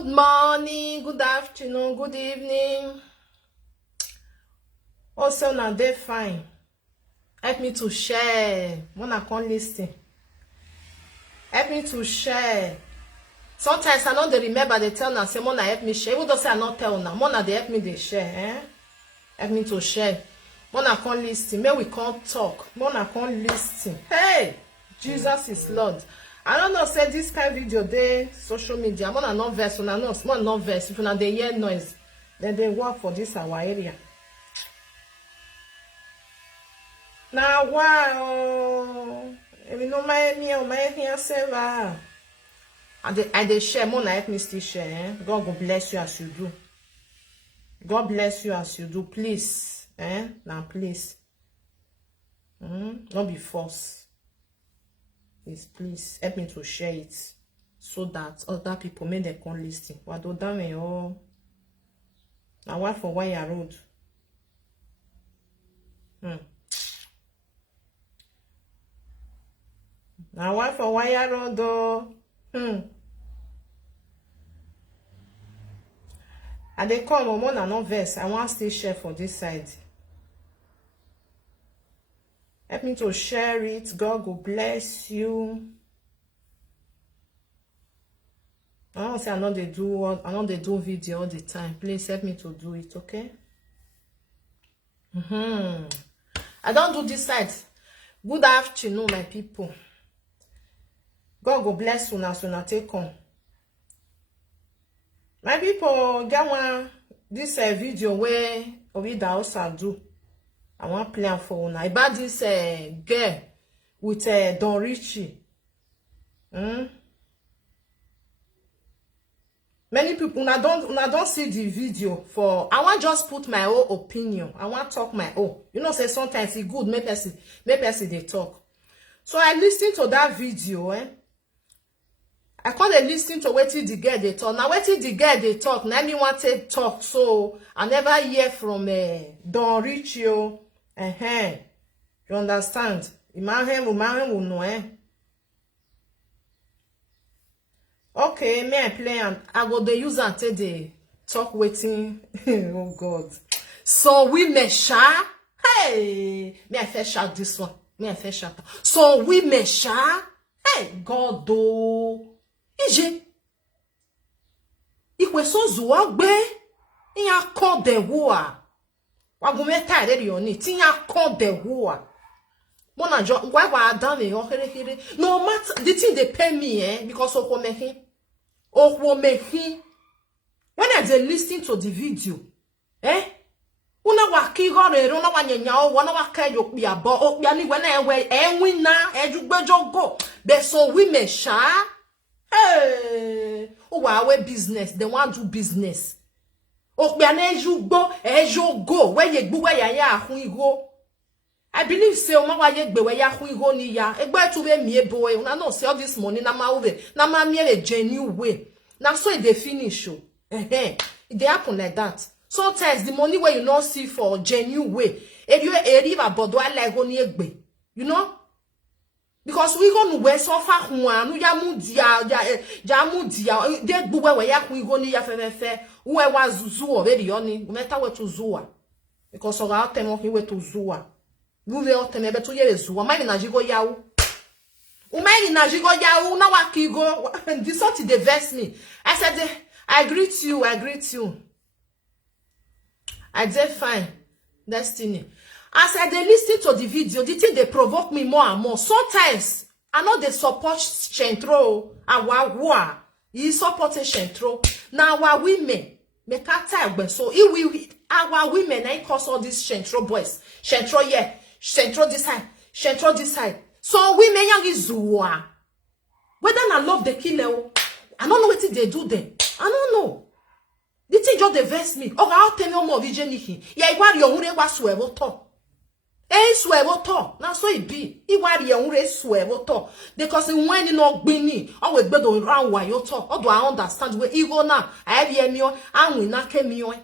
Good morning, good afternoon, good evening. Also, now they're fine. Help me to share. When I can't listen. Help me to share. Sometimes I don't remember they tell now, say, Mona help me share. Even though say I not tell now. Mona they help me they share. Help me to share. Mona can't listen. Maybe we can't talk. Mona can't listen. Hey! Jesus is Lord. I don't know, say this kind of video they social media. I'm on a verse, and I know small non verse. If you they hear noise, then they work for this our area. Now wow, if you know my me or my here server, and they share more help me still share. God will bless you as you do. God bless you as you do, please. Now please. Don't be forced. Please help me to share it so that other people may they can listen. What do that mean? Oh, now what for wire road? Now what for wire road? Oh, and they call more than no verse. I want to still share for this side. Help me to share it. God will bless you. I don't say I know they do video all the time. Please help me to do it, okay? I don't do this side. Good afternoon, my people. God will bless you now, so now take on. My people, get one this video where we da also do. I want plan for now about this girl with Don Richies. Many people I don't see the video for. I want just put my own opinion. I want talk my own. You know, say sometimes it's good. Make person they talk. So I listened to that video. I can't listen to what the girl they talk. Now what the girl they talk. Now me want to talk. So I never hear from Don Richies. You understand? Imagine will know. Okay, may I play and I go the use and take the talk waiting. Oh God. So we may share. Hey, may I first shout this one? May I first shout? So we may share. Hey, God do. Ije. Ikwe so zuwa gbe. Iya kon de wa. Wagumeta ere yoni. Tinya kon de wa. Mona jo why wa done e here. No matter the thing they pay me because of mehin. When I dey listen to the video, una wa ki gore ro na wa nyanya o wa na wa ka yo pia bo o pia ni we na win na ejugbejo go. But so women sha o wa we business, they want do business. O pia na ejugbo go we ye gbu we ya ahun igo. I believe say o ma wa ye gbe we ya ahun igo ni ya. Egbe tu be mi ebo e una no say all this money na ma we na ma mi a genuine way. Now so they finish show. It they happen like that. Sometimes the money where you not see for genuine way. If you a but do I like only egbe. You know? Because we gonna wear so far no ya mudia they buwe we ya we go ni ya fe we wa zuzu already oni meta we to zuwa because so ga temo we to zuwa we we oteme be to ye zuwa mai na jigo yawo umai na jigo yawo na wa kigo this what they vex me. I said I greet you. I said fine destiny. As I dey listen to the video, the thing they provoke me more and more. Sometimes I know they support Shentro. Our he supported Shentro. Now our women make a time so if we our women I cause all these Shentro boys. Shentro yeah, Shentro this side. So women young is Zua. Whether I love the killer, I don't know what they do then. I don't know. The thing just they vex me. Oh, I'll tell you Omorovibiye. Yeah, you are your own was swear to. Swear to. Now so it be. You are your own swear to. Because when you know Bini, always better around why you talk. Or do I understand where you go now? I have your meal and we not came you.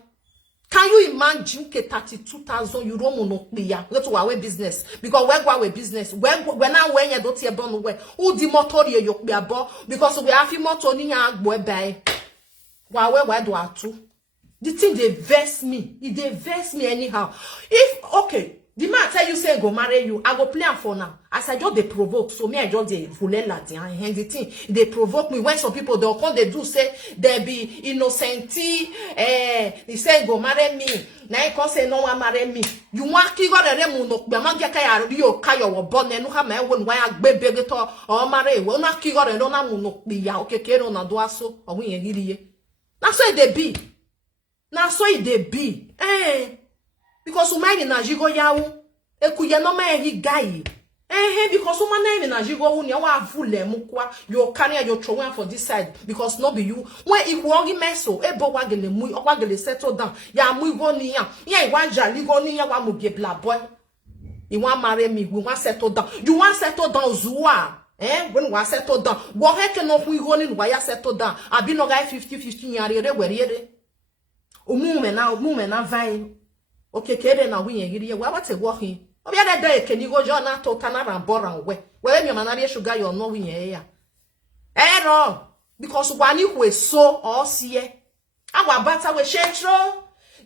Can you imagine 32,000 euro monopia? Let's go away business because we go away business. When now when you don't hear born where who the motor you be abo because we have motor ni ya gbo buy. why do I too? The thing they vex me. It they vex me anyhow. If okay, the man tell you say go marry you, I go play am for now. As I just they provoke, so me I just they voulez la dia. And the thing they provoke me when some people they come they do say they be innocenti. They say go marry me. Now you can say no one marry me. You want to go the remuno. Be man get kaya you kaya wa born and no have my own why I baby to or marry. We not kigo the no na muno be ya okay kero na do aso or we yiri. That's why they be. Now so it they be. Because umani na jigo yawo. Ekuye no ma ehi guy. Because umani na jigo uni wa vule mukwa. You carry your throwing for this side. Because no be you. When if wongi meso. Ebo wagele mui. O wagele settle down. Ya mui go ni ya. Ya iwan jali go ni ya wa muge bla boy. You want marry me. We want settle down. You want settle down zuwa. When we settle down. What heke no hui go ni wa ya settle down. Abi no guy 50-50 yare were umume na vai. Okay, kede na winye giri we what a walking. Obi ada day can you go jona to tanara boran we. We me manari sugar you no winye ya. Ero because wani who so or see. Our bata we shentro.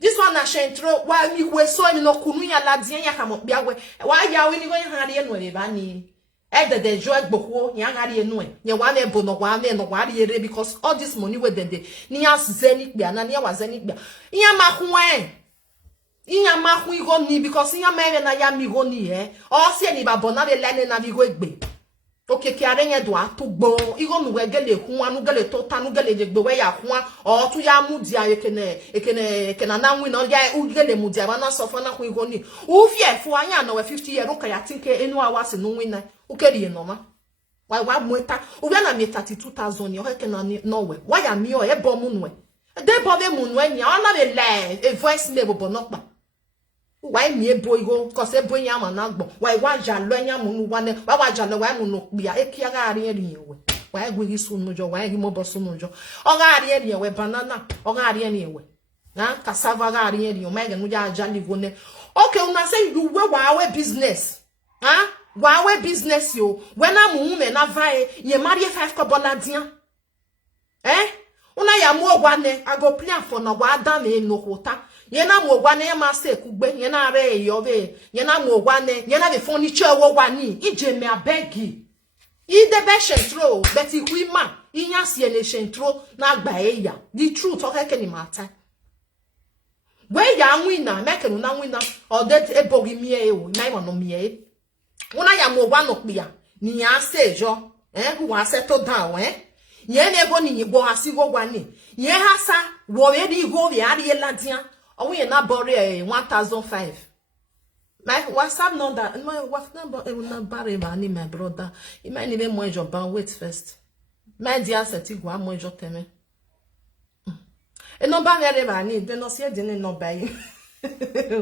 This one na shentro while me who so me no kunu ya ladien ya kamo bia we. Why ya we ni go hari enu e ba ni. De joy gboko ya hari enu e. Ye wan e bo no wan e no wari ere because all this money we de ni as zeni bia na ni wa zeni bia. Iya ma huwe. Inya mahu igo ni because inya mere na ya mi go ni o si eni babona le lene na mi go egbe okay ki are yen do atugbo igo mi we gele hu anu gele to tanu gele je gbe we ya hu o tu ya mu dia ekene na nwi no ya u gele mu dia na so fo na hu igo ni u fie fu anya na we 50 year ka ya tinke enu awase no nwi na u keri no ma wa mueta u bia na mi 32000 yo ekena no we wa ya mi o e bo mu nwe de bo be mu nwe ni ona be le e voice me bo no pa. Why me boy go? Cause a boy yam and agbo. Why waja loya munu wane? Why waja no why munu be a kiaga ari we? Why go his sunujo? Why he mobo sunujo? Oga ari we banana. Oga ari we. Na cassava ari you mega nuja jali gone. Okay, una say you we business. Huh? Wawe business yo. When I'm woman na vai ye marry 5 kobola dia. Una ya mo wane I go plan for no wa dan me no hota. Yena mo wane ya ma se kugbe yena re yobe yena mo wane yena be furniture wo wani ije me abegi I de be shentro but I ma inya se ne shentro na agba eya the truth o keke ni mata we ya nwina make no na nwina o de ebogi mi e o na mo no mi e una ya mo wa no pia ni ya se jo who wa settle down ye ne go ni bo asigo wani ye hasa wo we di go we ari ladia o we na bore 1005 my WhatsApp number my WhatsApp number na bare ma ni my brother e ma ni be mo ejo ban wait first my dear seti go mo ejo teme e number me re ba ni de no se de ni number yi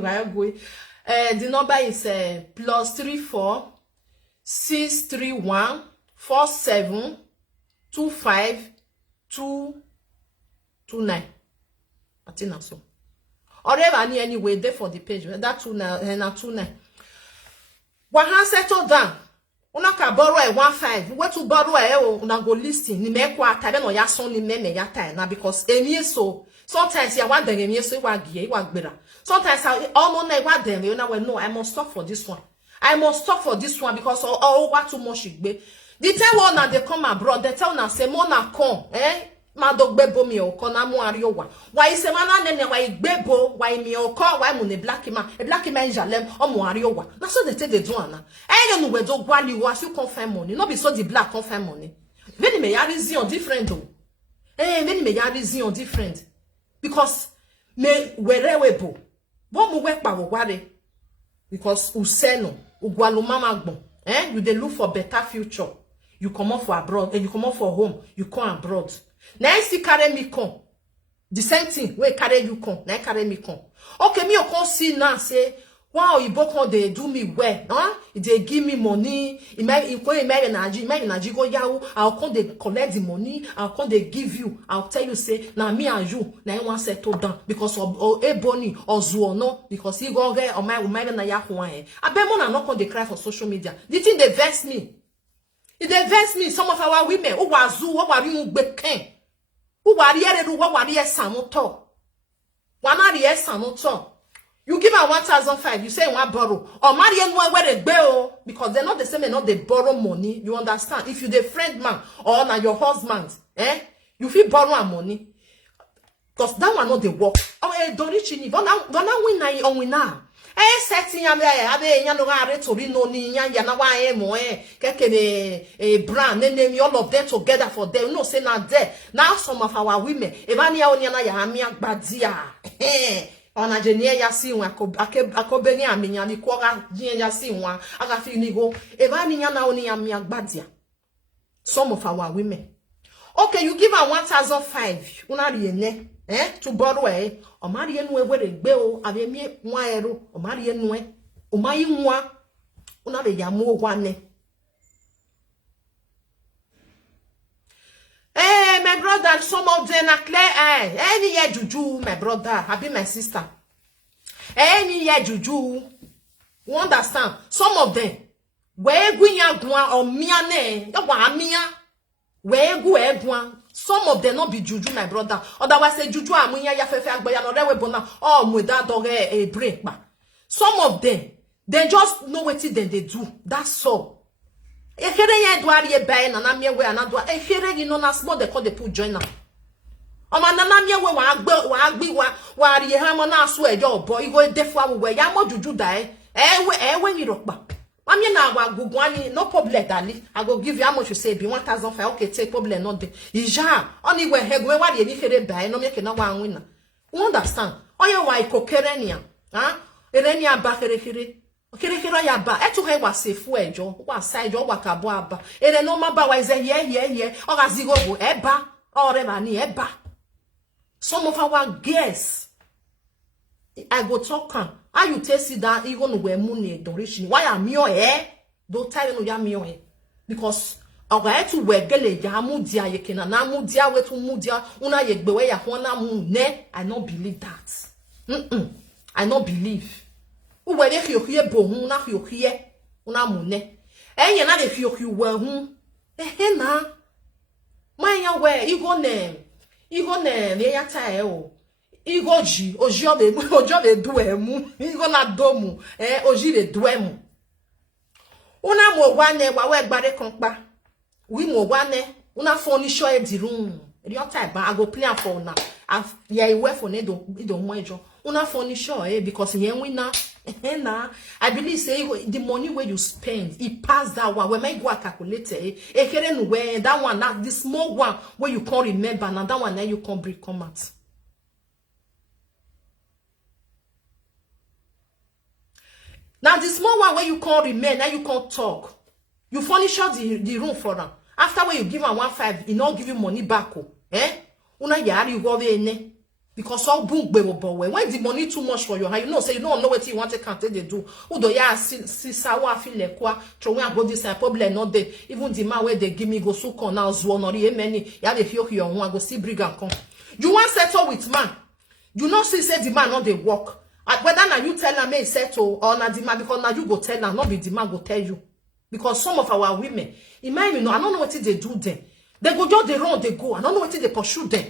wa go the number is +34 631 47 25 229. I think so. Or anyway, there for the page. That 29. One has settled down. Una ka borrow 15. Where to borrow una go listing. Ni me kwa tabe no ya son ni me ya time na because emi so sometimes ya wa dem emi so wa gie wa gbera. Sometimes almost na wa dem una we no I must stop for this one. I must stop for this one because what too much igbe. The time one na they come abroad, they tell na say mona come, ma do gbebo mi o ko na mu ariyo wa. Why say mana nene why gbebo, why mi o ko, why mu ne black man jalem o mu ariyo wa. Na so they take the do na. You know we do gwali wa so confirm money. No be so the black confirm money. Many me ya reason different though. Many me ya reason different. Because me werewebo. Bo mu we pa wo ware. Because useno, ugwalu mama gbon. You dey look for better future. You come out for abroad and you come out for home. You come abroad. Now you see carry me come. The same thing. Where carry you come. Now carry me come. Okay, me you come see now say, wow, you both they do me well. Huh? They give me money. I'll come they collect the money. I'll come they give you. I'll tell you say, now me and you, now you want settle down because of ebony or zuono because he go get or my na ya huan. I bet more not going to cry for social media. The thing they vex me. It they vex me. Some of our women who was who are you beken. Who wariere ru wa wariye samuto. Wana riye samuto. You give her 1,500, you say you want borrow. Or marry anyone where they go, because they're not the same, and not they borrow money. You understand? If you the friend man or na your husband, you feel borrow money. Because that one not the work. Oh, don't reach in. Don't win na on win now. Setting ya no are to be no ni ya na wa mo keke brand name all of them together for them. No say na there. Now some of our women, Evania onyana ya ami agbadia. Ona jenia ya si nwa akobeni amenya ni kwora jenia ya si nwa aga fi ni go Evani nya na oni ami agbadia. Some of our women. Okay, you give her 1,500. Una riene. To borrow o mari enu were gbe o abemi nwa ero o mari enu o mai nwa una be ya mu ogwane my brother, some of them are clear any year juju, my brother, I be my sister, any year juju, you understand? Some of them where gunya gwa o mia ne ya wa mia where gu egwa. Some of them not be juju, my brother. Otherwise, say juju amunya ya fefe agboya no rewe bona. Oh, muda doge a break ba. Some of them, they just know what they do. That's all. If you don't do ye buy na namye we anadwa. If you know na small they call the put joiner. O ma na namye we wa agbi wa ri ha mo na so ejo boy. You go defwa we ya mo juju dai. We ni rokba. Mami na wa gugwani no problem dali. I go give you how much you say be 1,500. Okay, take problem not there. Ija only we hegwe wa de ni fere bai no me ke na wa wina. You understand? Oye wa ikokerenia. Erenia ba kere. Kere ya ba. Etu he wa sefu ejo. Wa sa ejo wa kabo aba. Ere no ma ba wa ze ye. O ga zigo go eba. Ore ba ni eba. Some of our guests I go talk am. How you tell see that even when money don't reach me? Why am you don't tell you no ya because I to we gele ya mudia ye kena na mudia we to mudia una ye gbewe ya hona mu ne. I not believe that. I not believe. U we de hie bo hu na hie una mu ne. Enye na de hie we hu. Na. Manya we igo ne ya ta o. Igoji oji obe du emu igo na domu oji le du emu una mo wane wa we gbare kan pa wi mo wane una furniture e di room your type I go plan for una ye we for ne do mo ejo una furniture because yen win na I believe say the money where you spend it pass that one when I go calculate kere nu we that one that the small one where you can't remember now that one then you can't bring come out. Now the small one where you can't remain, now you can't talk. You furnish the room for them. After when you give them 1,500, he not give you money back. Una yari you go ne. Because all boom when the money too much for you, you know say you don't know what you want to can't they do. Who do ya see sawa feel like kwa throwing about this problem not there. Even the man where they give me go so con now zwo no many ya dey feel your one go see brig and come. You want settle with man. You not see say the man not they work. Whether now you tell them may settle or not the man because now you go tell them, not be the man go tell you. Because some of our women, in my I don't know what they do then. They go just the run, they go. I don't know what they pursue them.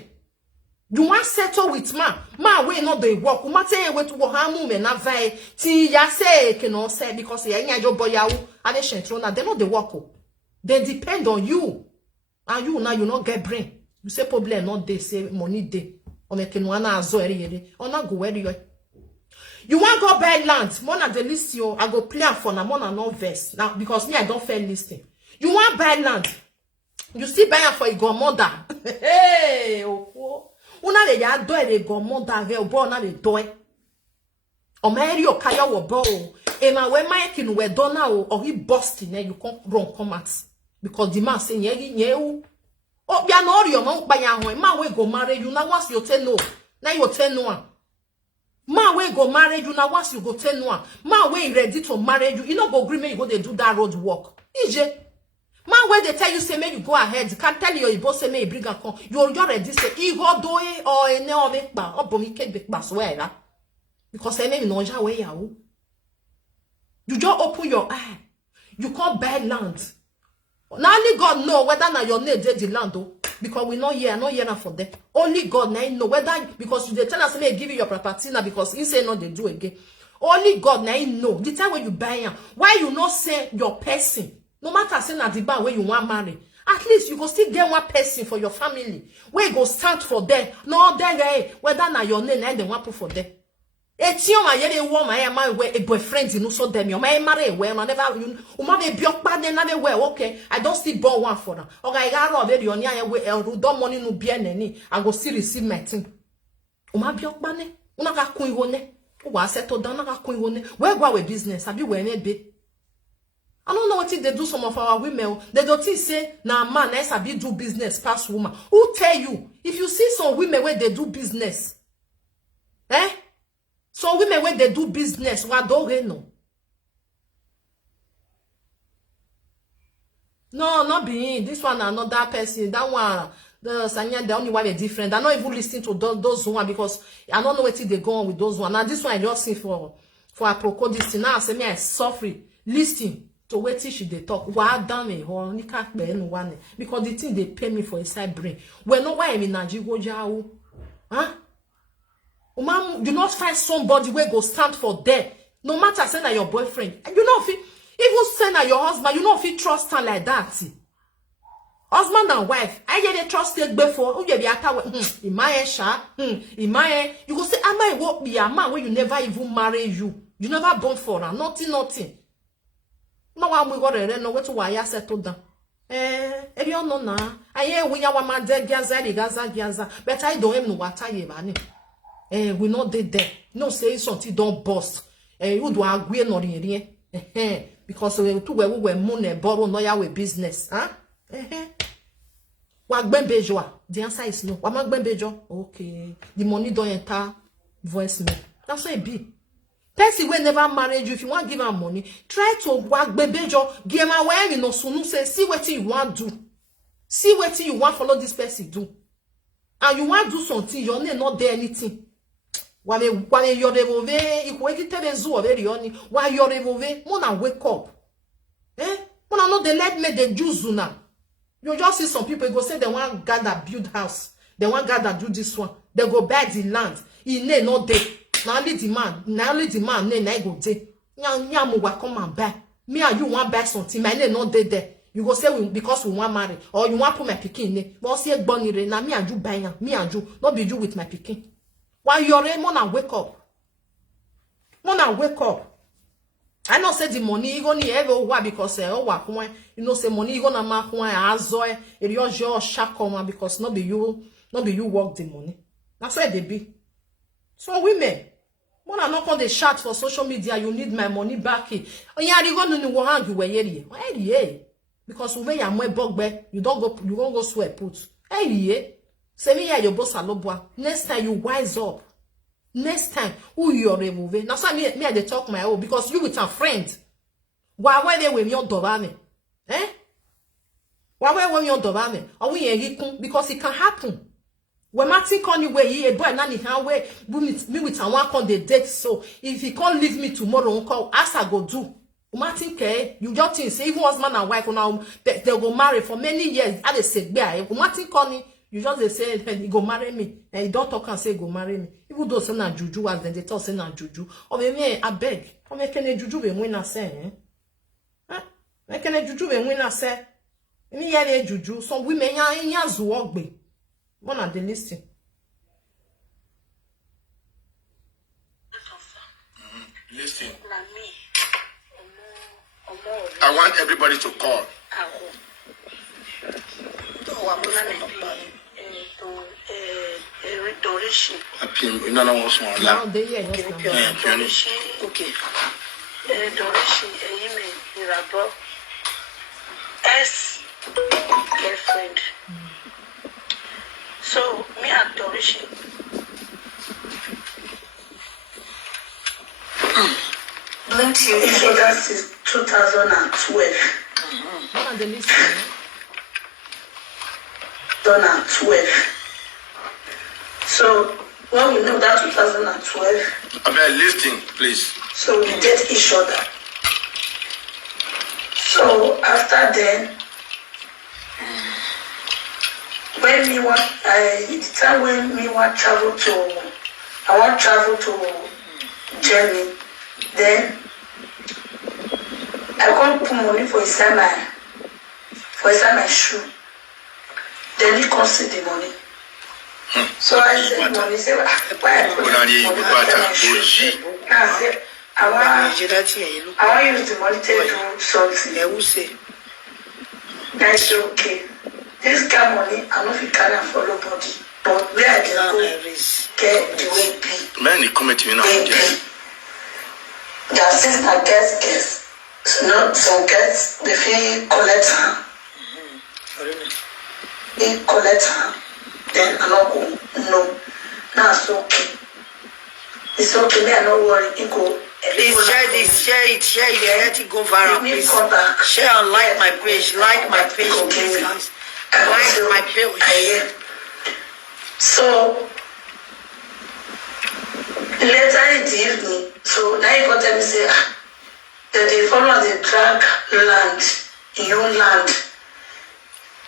You want settle with man way not they work. You might say way to go hamu me na vai ti ya say cannot say because ya nya jo boy yawo ade shentrona they not they work. They depend on you. And you now you not get brain. You say problem not they say money they. O me kenwana azo eri o na go where you. You want go buy land, more than the list you, I go play for na more than no verse. Now, because me, I don't fair listing. You want buy land, you still buy for a godmother. Hey, oh, una le ya do e godmother ve obo na le do e. O meri o kaya wo bo o. E ma we ma kin we do na o or he busting you can't run come out. Because the man say nye o. O bia no ori o ma pa ya ho, ma we go marry you na once you tell no. Na you tell no. Man we go marry you now once you go tell no. Man we ready to marry you. You know go agree me you go they do that road work. EJ. Man where they tell you say me you go ahead. You can't tell your boss say me bring and come. You're ready say he go do it or ene o make ba. O bomi ke big ba swear. Because ene no ja we ya o. You just open your eye. You can't buy land. Now only God know whether na your name dey the land o. because we not here for them. Only God now know whether because you tell us may give you your property now because he say no they do again. Only God now know the time when you buy him. Why you not say your person? No matter say na the bar where you want marry. At least you go still get one person for your family. Where you go stand for them. No, then whether na your name and they want put for them. Etiyon ma yere wo ma e ma we a boyfriend you know so them you ma marry we ma never you ma be biok pa den na be we okay I don't still born one for now. Okay I got rob you on we don money no bia nani I go still receive my thing. Ma biok pa ne una ka kun iwo ne wa settle down na ka kun iwo ne we go our business abi we ne be. I don't know what they do some of our women. They don't say na man I sabi do business past woman. Who tell you if you see some women where they do business so women when they do business, what don't know? No, not being this one another person. That one, the only one is different. I not even listening to those one because I don't know what they go on with those one. Now this one I just see for a procure this thing. Now I say me I suffer listening to what she they talk. Why damn me or ni can't be one because the thing they pay me for inside brain. Well, no why I'm in Nigeria, huh? Do not find somebody where go stand for them. No matter say na your boyfriend. You know if even say na your husband, you know if you trust her like that. Husband and wife, I get a trust it before. Oh, yeah, be ata you go say, am I what be a man when you never even marry you? You never born for her. Nothing. No one we got a no way to why I settle down. If you know na, I hear when you want my dead gaza, but I don't even know what I am. We not dead there. No say something don't bust. You do agree no rien. Because we two we money borrow no ya we business. Huh? Wa gbenbejo. The answer is no. Wa ma gbenbejo. Okay. The money don't enter voicemail. That's what it be. Person will never marry you. If you want to give her money, try to work gbenbejo. Give her where you know sunu say see what you want do. See what you want follow this person do. And you want do something, your name not there anything. Wale yorevove, ikwekite bezu very oni. Why yorevove? Mona wake up. Mona no they let me the Jews now. You just see some people go say they want God that build house. They want God that do this one. They go buy the land. He ne not there. Now only the man ne na go there. Nyamu wa come and buy. Me and you want buy something. My name not there. You go say because we want marry or you want put my pikin ne. But see gbonire na me and you buy am. Me and you not be you with my pikin. Why you're Mona wake up. Mona wake up. I know say the money you gonna ever why because you know say money you gonna make one azoe it your shakoma because not be you work the money. That's why they be. So women, Mona not on the chat for social media, you need my money back here. Oh yeah, you gonna know how you were here. Because when you're more bugbe, you won't go swear put. Hey, say me your boss alobwa. Next time you wise up. Next time who you remove. Now so me I dey talk my own because you with a friend. Why they when you dobame? Why when you dobame? Or we yikun because it can happen. When Martin call you way here, boy nanny how way me with a one on the date. So if he can't leave me tomorrow, call as I go do. Martin care, you just think say even husband and wife now they go marry for many years. I dey say bear. Martin call me. You just say he go marry me, and you don't talk and say go marry me. Even though say na juju as they talk say na juju. Or me I beg. Or me can juju be win na say. Me can juju be win na say. Me hear juju. Some women ya zuogbe. One at the listing. Listen. I want everybody to call. Girlfriend. So me and Dorishi. Bluetooth. So that is 2012. What are the list? 2012. So when we know that 2012. Okay, listen, please. So we date each other. So after then, when when me want, the time when me want travel to, I want travel to Germany, then I can't put money for inside my shoe. Then he can't see the money. So I said, money, say, why I put money inside my shoe? I said, I want to use the money to do something. That's okay. This kind of money, I don't think I can follow body. But where I can go, get the way be. Man, come to me now. Their sister gets. So not some gets, they feel collect her. They collect her. Then I don't go. No. Now it's okay. It's okay, me I don't worry. It go. Please share it, let it go viral, please. Share and like my page, please, guys. Like my page. So, later in the evening, so now you got them say, that they follow the drag land, in your land.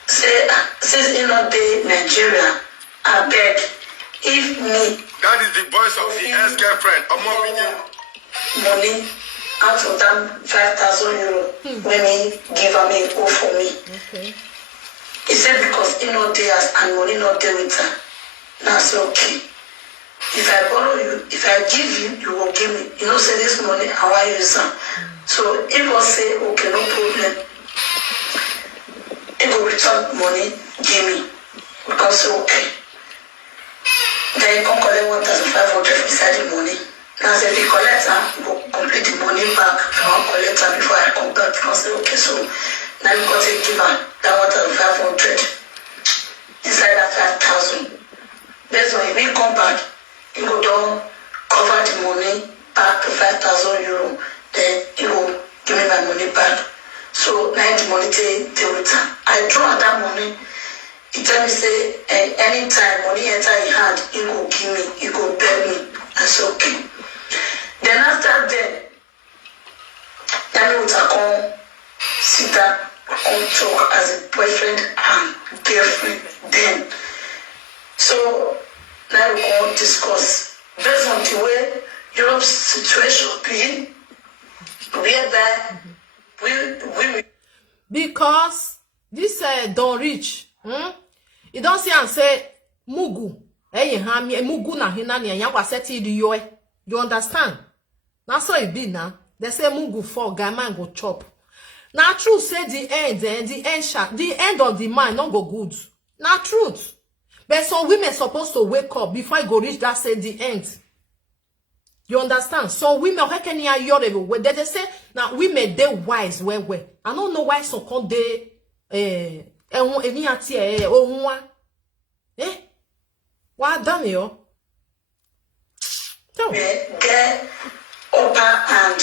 Say, since you know the Nigeria, I beg, if me. That is the voice of the ex-girlfriend, Omorovibiye. Money out of that 5,000 euro when he give me go for me. Okay. He said because he not there and money not there with her. That's okay. If I borrow you, if I give you, you will give me. You know, say this money I want use them. So he will say, okay, no problem. He will return money, give me. Because say okay. Then he come collect 1,500 beside the money. Now, if you collect her, you will complete the money back. I will collect her before I come back. I say, okay, so now you got to give her that 1,500 inside that 5,000. Based on if he come back, he will don't cover the money back to 5,000 euro. Then he will give me my money back. So now the money they return. I draw that money. He tell me say, anytime money enter in hand, he will give me, he will pay me. I say, okay. Then after that, would come sit down, come talk as a boyfriend and girlfriend then. So now we go discuss based on the way Europe's situation be, whereby we because this don't reach. You don't see and say Mugu. Mugu na hinani and yawa seti the yoe. You understand? Now so it be now. They say Mugu for guy man go chop. Now truth say the end of the man not go good. Now truth. But some women supposed to wake up before I go reach that say the end. You understand? Some women how can you hear everywhere? They say now women they wise where. I don't know why some come they what done yo? get upper hand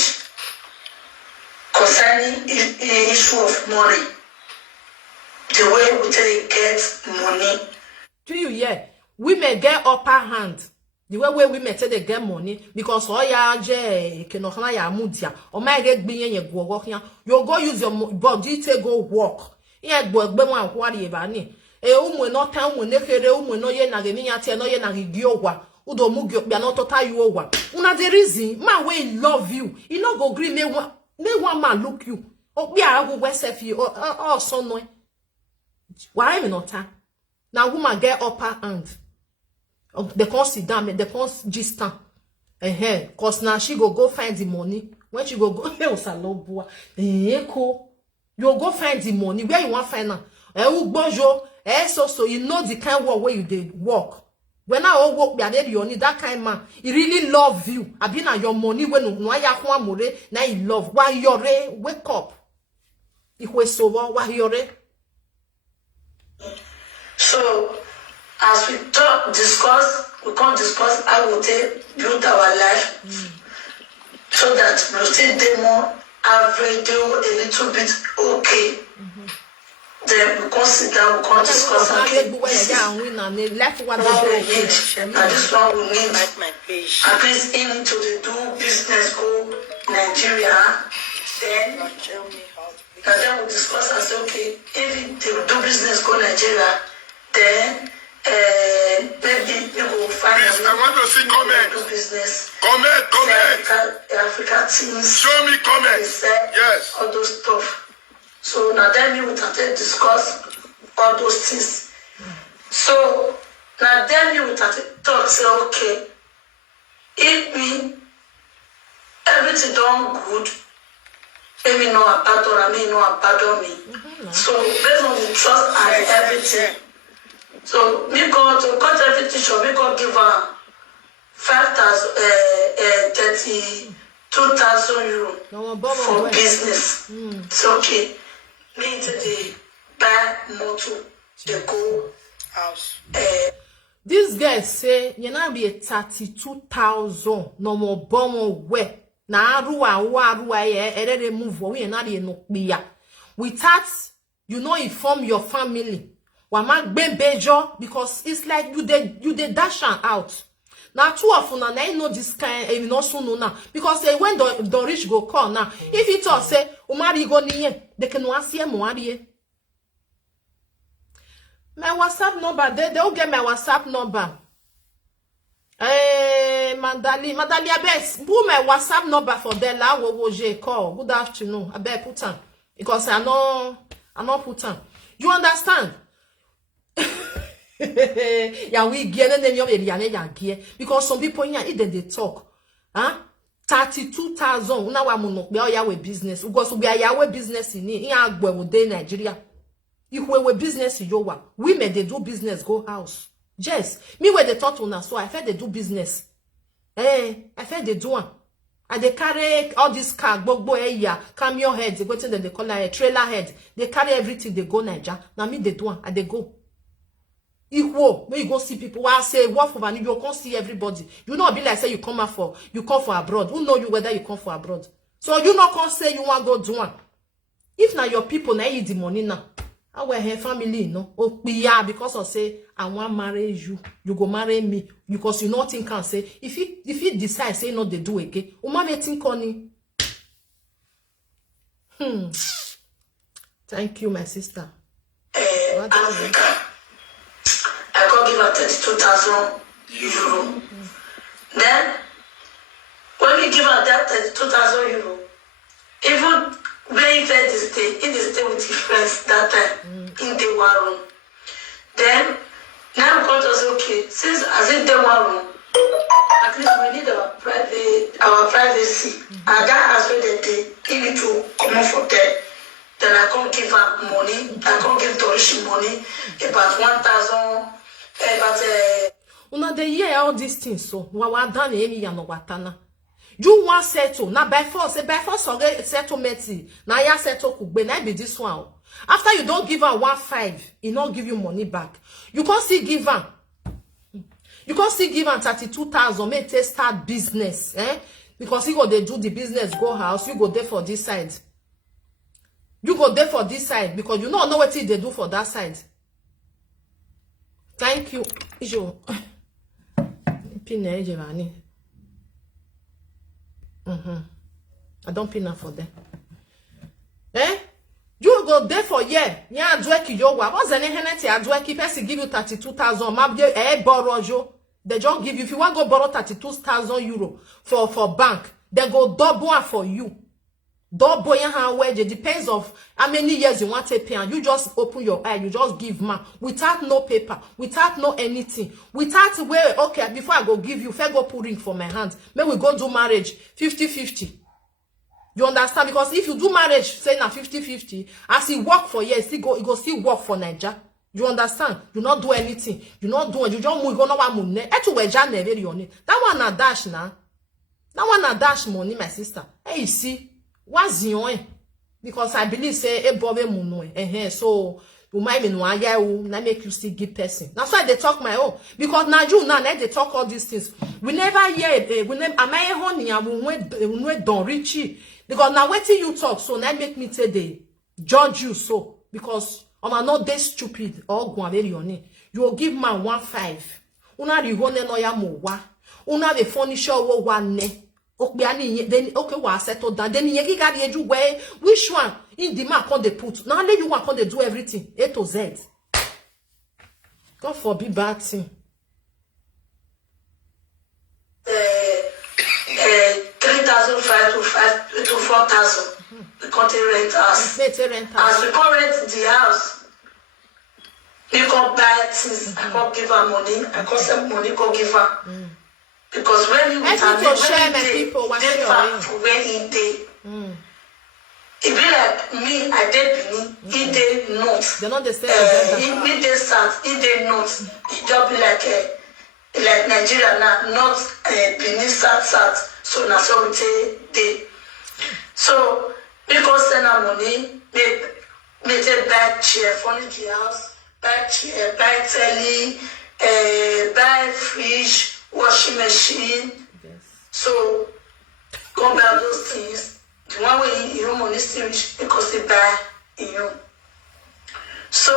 concerning the issue of money. The way we take get money. Do you hear? Women get upper hand. The way women say they get money because all ya je kenokana ya mudia. O my get being ye go work here. You go use your body to go work. Here go gbe wan kwari e ba ni. E umu no tan mu ne kere umu no ye na gemi nya tie no ye na gi ogwa. Udo mu gi bia no total you ogwa. Una the reason man wey love you. He no go gree me one man look you. O bia go we self you or so no. Why me not ta? Now woman get upper hand. They can't sit down, they can't just stand. Cause now she go find the money. When she go you go find the money. Where you want find now? So you know the kind of work where you did work. When I all work, you need that kind of man. He really love you. I been on your money when now you love. Why you're wake up? If we so why you're So as we discuss, we can't discuss how we take build our life so that we still do more average, do a little bit okay. Then we can't sit down, we can't discuss again. This is what we need. And this one we need. At least in to the do business go Nigeria. Then we discuss and say, okay, if they do business go Nigeria, Then maybe you will find Please, I want to see comments. business. Comment. Africa things. Show me comments. Yes. All those stuff. So now then you will discuss all those things. So now then you will talk, say, okay, if me everything done good, let me know about or I may know about me. So based on the trust and everything. So me go to cut everything, so we go give her 32,000 euro for business. It's okay. Me to the buy motor, the go House. This guy say you now be 32,000 no more bomb we na aruwa ye move we na dey no biya without you know inform your family wa ma bejo because it's like you dey dash am out. Now two of una na know this kind you know so no now because when the rich go call now if he talk say umari go niye they can asie mo ariye. My WhatsApp number, they don't get my WhatsApp number. Madali, Abes, put my WhatsApp number for them. La wo call. Good afternoon. I bet put on because I know put on. You understand? Yeah, we get and then you because some people here they talk. Huh? 32,000. Now we are business. Because we are business in Nigeria. If we were business in Yowa, women they do business go house. Yes, me where they talk to us, so I felt they do business. I felt they do one. And they carry all this car, camion head, they go to them, they call it trailer head. They carry everything, they go Niger. Now me they do one, and they go. Equal, when you go see people, I say what for you can't see everybody. You not be like say you come for abroad. Who know you whether you come for abroad? So you not can say you want go do one. If now your people now you the money now. Our family, no, oh, yeah, because I say I want marry you, you go marry me, because you nothing can say. If he decide say no, they do again. Umame think on Thank you, my sister. Africa, I can give her 32,000 euro. Then when we give her that 32,000 euro, even when he stay with his friends that time in the war room. Then now God was okay. Since as in the war room, at least we need our privacy. And that has where they give it to come off for there. Then I can't give her money. I can't give Torishi money. About 1,000. Una de hear all these things so. Wa done any ya no watana. You want settle now by force settlement now ya settle kugbe na be this one. After you don't give her 1.5, he not give you money back. You can't see give her 32,000 make they start business, because he go they do the business go house, you go there for this side. You go there for this side because you don't know what they do for that side. Thank you. I don't pay enough for them. You go there for yeah. Adweki yo wa. What's the name? Adweki person give you 32,000. Mabde borrow yo. They just give you if you want to go borrow 32,000 euro for bank. They go double for you. Double it depends of how many years you want to pay, and you just open your eye, you just give man without no paper, without no anything, without where okay before I go give you, fair go put ring for my hand. May we go do marriage 50-50. You understand? Because if you do marriage, say now 50-50, as he work for years, he go still work for Niger. You understand? You not do anything. You not do it. You just move. You go no one money. That one a dash now. That one a dash money, my sister. Hey, you see. What's your because I believe say a bobe muno so you might be no na make you still give person. That's why they talk my own because now you now they talk all these things. We never hear we never am I honey and we don't Richie because now waiting you talk so now make me say they judge you so because I'm not that stupid or go very on you will give man 1.5. Una you go no ya mo wa una the furniture wo one ne. Then okay, we settle down. Then you got the way which one in the mark on the put. Now let you work on the do everything A to Z. God forbid bad thing. 3,500 to 4,000. We can't rent house. They rent house. As we can't rent the house, we can't buy things. I can't give her money. I can't send money. Can't give her. Because when you share my people, what they when he did. It be like me, I did Benin, he did not. They're not the same. He did South, he did not. It just be like Nigeria now, not Benin South. So now so we take day. So because send our money, they buy chair, furniture house, buy chair, buy telly, buy fridge, washing machine. Yes. So come buy those things. The one way you money still rich because they buy you. So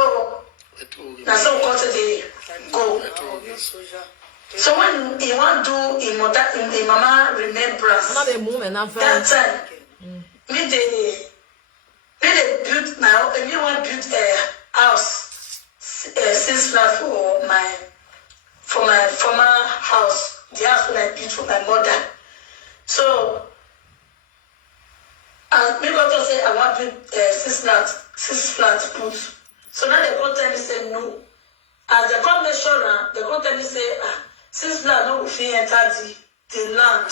that's how got they go. So when he want to do in mama remembrance, Not a moment, I'm very. that time, me they build now. Me want build a house, 6 flats for my former house, the house when I built for my mother. So. And me got to say I want to 6 flats put. So now they go tell me say no. As they come the shore, they go tell me say 6 flats no go fit enter the land.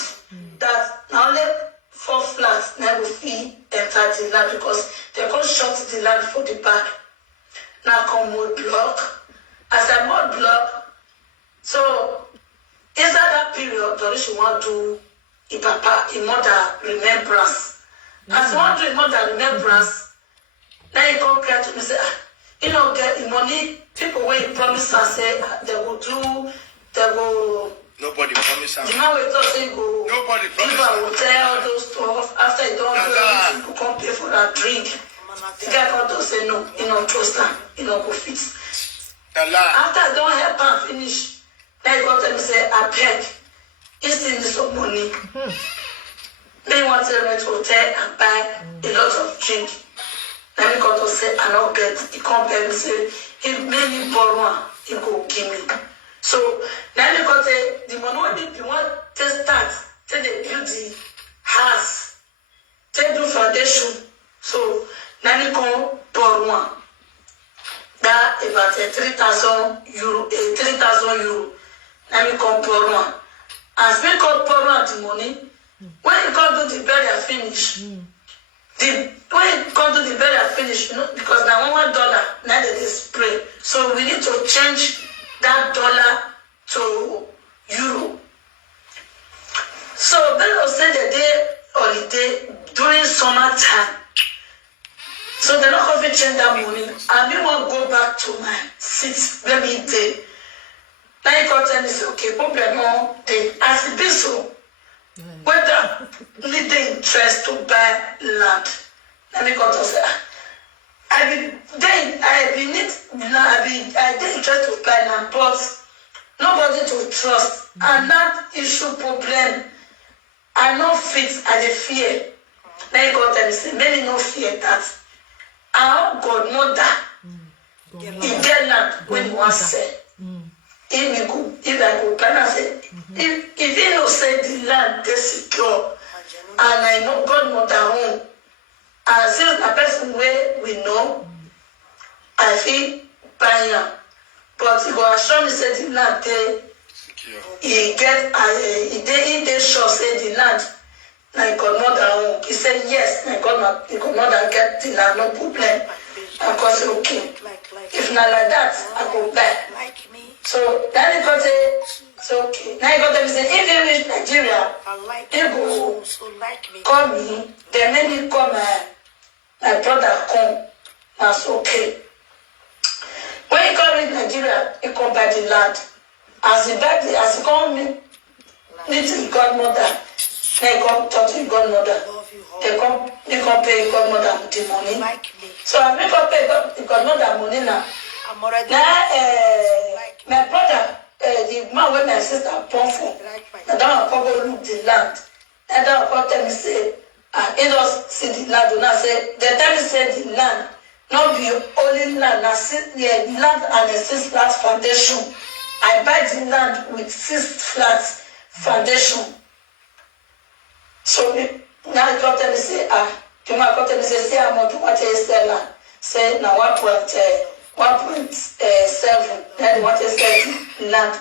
That now only 4 flats now go fit enter the land because they go shut the land for the back. Now come more block. As I more block, so inside that period, Doris want to mother remembrance. As one to mother remembrance, now you come clear to me say, you know, get money, people when you promise us say they will do, they will. Nobody promised us. You know, we thought they go. Nobody promised people us. will tell all those stuff. After you don't do anything, you come pay for that drink. The guy come to say no, you know, trust them, you know, go fix. After I don't help and finish, now you come to me say, I beg, you still need some money. They want to rent hotel and buy a lot of drink. Let me come to say, I don't get it. He come back and say, he made me borrow, he go give me. So, now me come say, the money when you want to start, till they build the house, till do foundation. So, now me come borrow. That about 3,000 euro, 3,000 euro. Now me come borrow. As me come borrow the money, when you come to the burial finish, when you come to the burial finish, you know, because now $1 now they spray. So we need to change that dollar to euro. So then I'll say the day holiday during summertime. So they're not going to change that money. And we want to go back to my seat. Let me day. Now you come tell me, okay, problem on day. As it be so. Whether need the interest to buy land, let me go to say, I did interest to buy land, but nobody to trust, and that issue problem, I no fit, I dey fear. Let me go tell me say, many no fear that our godmother, he get land when he wants sell. If I go plan and say, if he no say the land is secure, and I know godmother home, and since the person where we know, I feel buy am. But he go assure me say the land dey secure. He dey sure say the land na godmother home. He said yes, my godmother get the land, no problem. I go say okay. If not like that, I go buy. So then he got say okay. Now he got them say if you reach Nigeria, he go call me. Then maybe call my brother come. That's okay. When he come reach Nigeria, he come buy the land. As he come meet his godmother, then he come talk to his godmother. They come pay his godmother the money. So I make up pay the godmother money now. Now my brother, the man where my sister born from, and then I go look the land. And then I tell me say, he just see the land. And I say, they tell me say the land Not be only land, land and a 6 flat foundation. I buy the land with 6 flat foundation. So now I got to say, you might got to say, I'm not what is the land. Say now 1.7, then what is the land.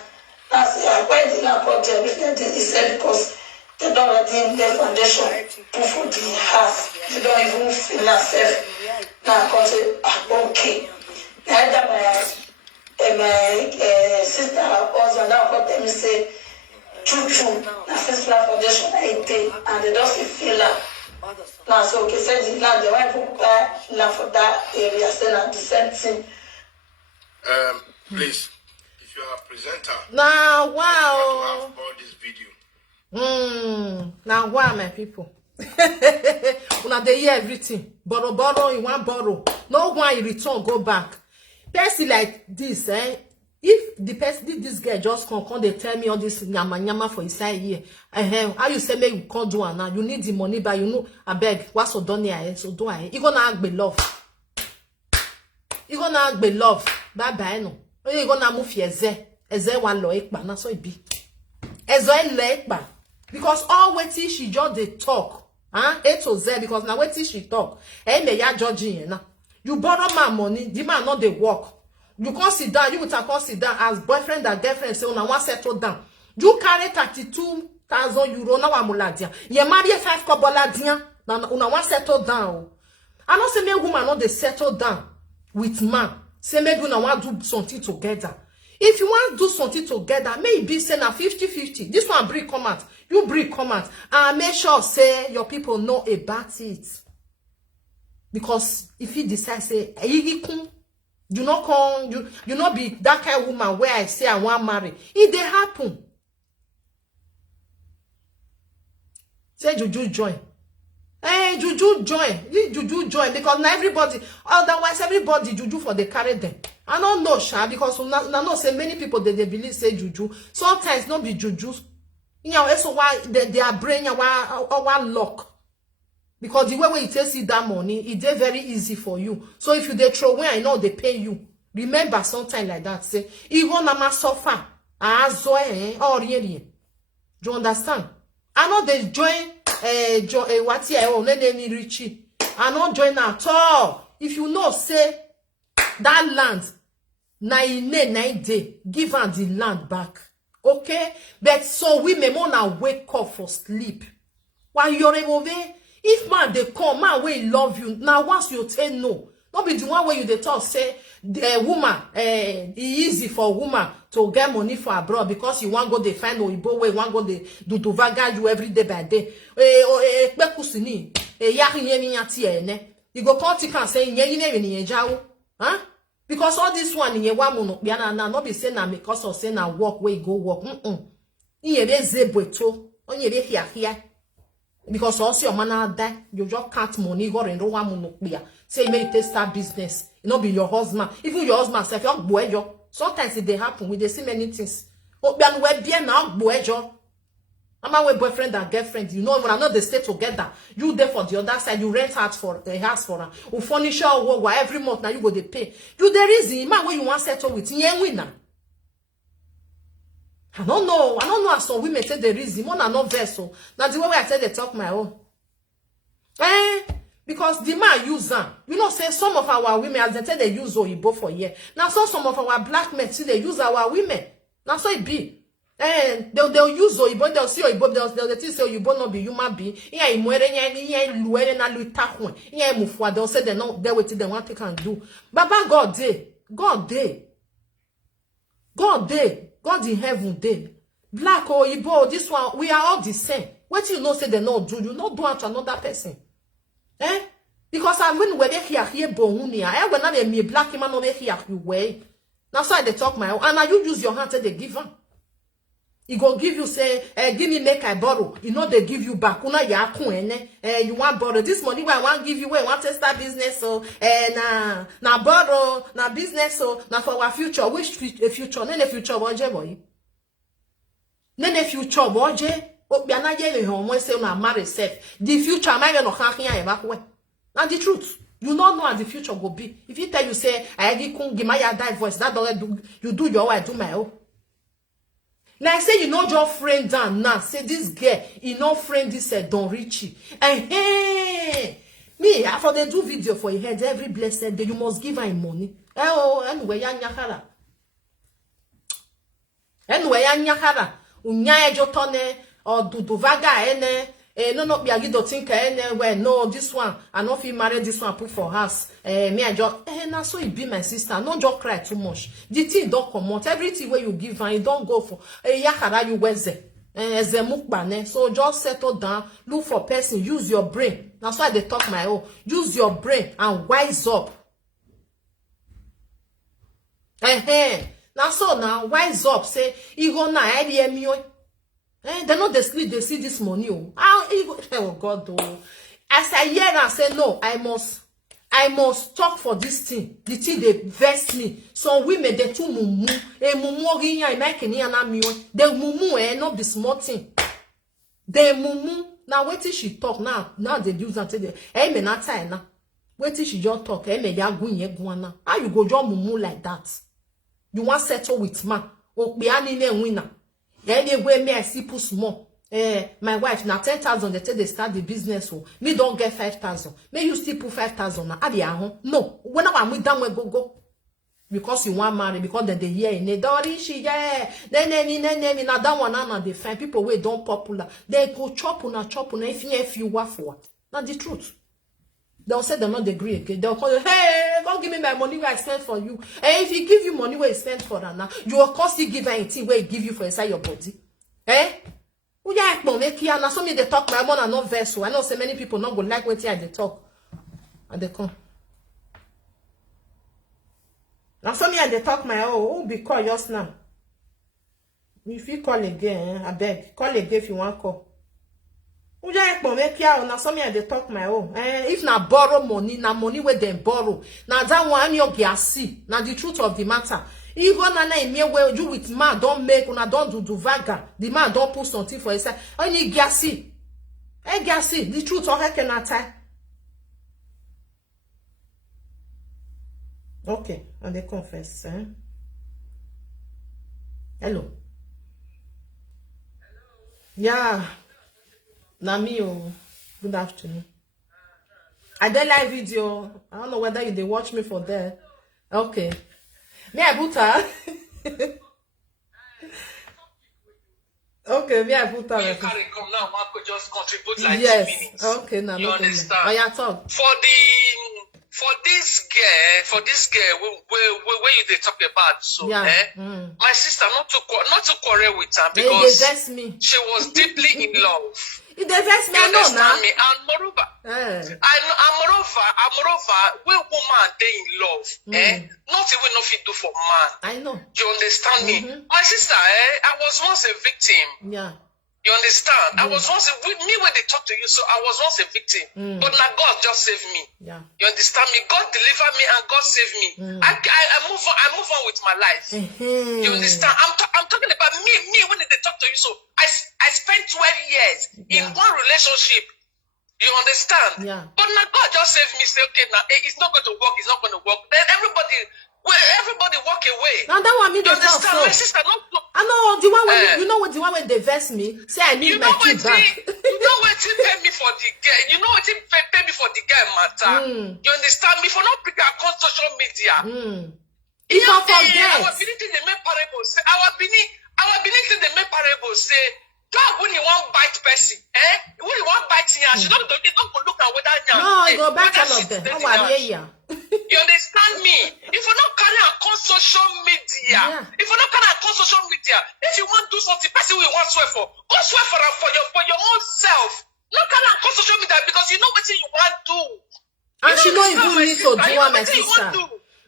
I say, I buy the land for them because they don't let in the foundation put for the house. They don't even feel themselves. Now I can say, okay. Now my sister also now got them say, choo-choo, na 6 flat foundation I pay, and they don't feel that. Now so okay, say the land, they want to buy land for that area, say na the same thing. Please, if you are a presenter, Now, you wow. have all this video. Now, wow, my people. Una dey hear everything. Borrow, you want borrow. No one you return, go back. Person like this, if the person, this girl just come, they tell me all this nyama for inside here. How you say me you can't do it now? You need the money, but you know, I beg, what's so done here? So do I? You gonna act be love. You gonna act be love. Bye no. You gonna move your eze one lo ekba na so it be. Ezo lo ekba. Because all waiting she just they talk. A to Z because now waiting she talk. Me ya judging now. You borrow my money, the man not they work. You can't sit down, you can't sit down as boyfriend and girlfriend say una want settle down. You carry 32,000 euro now amuladia. You marry 5 koboladian, now una want settle down. I don't say me woman not they settle down with man. Say maybe una want do something together. If you want to do something together, maybe say na 50-50. This one bring comment. You bring comment. And make sure say your people know about it. Because if you decide say, do not come, you not be that kind of woman where I say I want marry. It they happen. Say Juju join. Hey, Juju join. Juju join because now everybody, otherwise everybody Juju for they carry them. I don't know, Sha, because I know say many people they believe say Juju. Sometimes not be Juju. You know, that's why they are brain one lock. Because the way you see that money, it's very easy for you. So if you they throw away, I know they pay you. Remember something like that. Say, you gonna ma suffer. Or really. Do you understand? I know they join what here name Richie. I not join at all. If you know, say that land, 9 day, give her the land back. Okay? But so we may wanna wake up for sleep. While you're over, if man they come, man will love you. Now once you say no, not be the one where you they talk say the woman, it's easy for woman to get money for abroad because you want go they find Oyibo way, want go they do to vaga you every day by day. You go come and say huh? Because all this one in your one mono not be saying na because of saying na work where you go work. Because also your man die, you just can't money go and one mono. Say you may start business. You know be your husband. Even your husband self, you boy yo. Sometimes it they happen, we they see many things. Oh, bien we bien now boy yo. I'm a boyfriend and girlfriend. You know when I know they stay together. You there for the other side. You rent out for the house for her. You furnish her work every month. Now you go they pay. You the reason man where you want settle with. You ain't winner. I don't know how some women say the reason. One are not vessel. Now the way I say they talk my own. Because the man use them. You know, say some of our women, as they say they use Oyibo for year. Now so some of our black men see they use our women. Now so it be. And they'll use Oyibo, they'll see Oyibo, they'll say Oyibo not be human being. Yeah, they'll say they're waiting, they want to can do. Baba God day. God in heaven day. Black Oyibo, this one, we are all the same. What you know say they not do, you not do it to another person. Because I when we here bohunia, I when I me black man over here you way. Now so they talk my own, and now you use your hand to they give them. He go give you say, give me make I borrow. You know they give you back. Una ya you want borrow this money where I want give you where I want to start business so na borrow na business so na for our future. Which future? Nene future boje boy. Nene future boje. The future am I no can here back way. Now the truth. You don't know how the future will be. If he tell you, say, I give my divorce, that don't do, you do your way, I do my own. Like say, you know your friend down now. Say, this girl, you know friend this Don Richie. And hey, me, after they do video for your head every blessed day, you must give her money. Oh, anyway, ya nyakara. Anyway, ya nyakara. Unya jotone, or do vaga ene. No, me I don't think anywhere. No, this one, I don't feel married. This one put for house. Me I just, now so it be my sister. Don't just cry too much. The thing don't come out. Everything where you give and you don't go for. Yakara you weze. So just settle down. Look for person. Use your brain. That's why they talk my own. Use your brain and wise up. Now so now wise up. Say, Igo na IDMU. They know they sleep, they see this money. Oh God, oh. As I hear and say, no, I must talk for this thing. The thing they vest me. So women, they too mumu. Mumu ginya making na miyo. The mumu not be small thing. The mumu. Now wait till she talk. Now they use and say, me not tie now. Wait till she just talk. Me ya gunye guana. How you go just mumu like that? You want settle with man? O be ani ne winner. Anyway, me I see put small. My wife now 10,000. They say they start the business. Oh, me don't get 5,000. May you still put 5,000 now? No. Whenever I'm with them, we go. Because you want marry. Because then they hear in a Dory she yeah. Then now that one now they find people where don't popular. They go chop una if you want for what? Not the truth. They'll say they're not agree again. They'll call you, hey, don't give me my money where I spend for you. And if you give you money where you spend for her now, you of course you give her anything where you give you for inside your body. Who ya make here now? Some they talk my money and not vessel. I know so many people not go like what they talk. And they come. Now some they talk my who be call yours now. If you call again, I beg. Call again if you want call. Now some they talk my own. If na borrow money, na money where they borrow. Now that one you get see. Now the truth of the matter. Even na me where you with man don't make una don't do vaga. The man don't put something for himself. Only get see. Get see. The truth of her cannot tie. Okay, and they confess. Hello. Yeah. Namio, good afternoon. I did live video. I don't know whether you they watch me for that. Okay. Me I put her. Okay, me I put her. You carry come now, one could just contribute like 2 yes. minutes. Okay, now you understand? Oh, yeah, talk. For this girl, where you they talk about, so yeah. My sister not to quarrel with her They because vex me. she was deeply in love. It vex me, You I know now. understand me? And moreover, when woman they in love, nothing will not fit do for man. I know. You understand me? My sister, I was once a victim. Yeah. You understand? I was once with me when they talk to you, so I was once a victim. But now God just saved me. Yeah. You understand me? God delivered me and God saved me. I move on with my life. You understand? I'm talking about me when they talk to you. So I spent 12 years in one relationship. You understand? Yeah. But now God just saved me. Say, okay, now it's not going to work. It's not going to work. Then everybody walk away. Now that one me You don't talk understand? so. My sister not. I know the one when you know what the one when they vex me. Say I need my kid back. You know what he pay me for the girl. You know what he pay me for the girl matter. You understand me? For not pick on social media. If I forget. Our ability they make parable say. Our ability they make parable say. God when you want bite person, when you want bite here, she don't go look at whether no, I go back all of them. You understand me? If you not carry on social media, if you want to do something, person we want swear for, go swear for your own self. Not carry on social media because you know what you want to do. And she don't even need to do what my sister.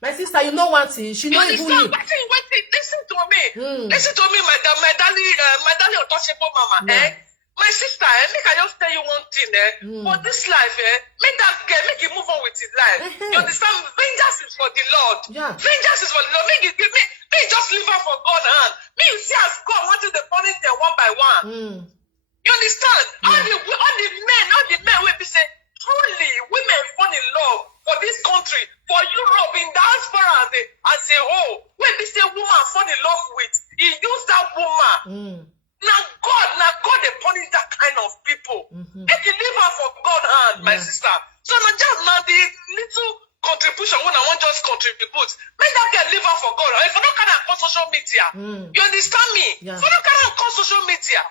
My sister, you know what? She don't even need. Listen to me. Listen to me, my darling untouchable mama. My sister, make I just tell you one thing. For this life, make that girl, make him move on with his life. You understand? Vengeance is for the Lord. Yeah. Vengeance is for the Lord. Make just leave her for God's hand. Me, you see as God wanted to punish them one by one. You understand? All the men will be saying, truly, women fall in love for this country, for Europe, in diaspora as a whole. When this woman fall in love with, he used that woman. Now God they punish that kind of people. If you leave her for God hand, my sister. So now the little contribution when I want just contribute, make that girl leave her for God. If you don't kind of social media, you understand me? If you don't kind of social media,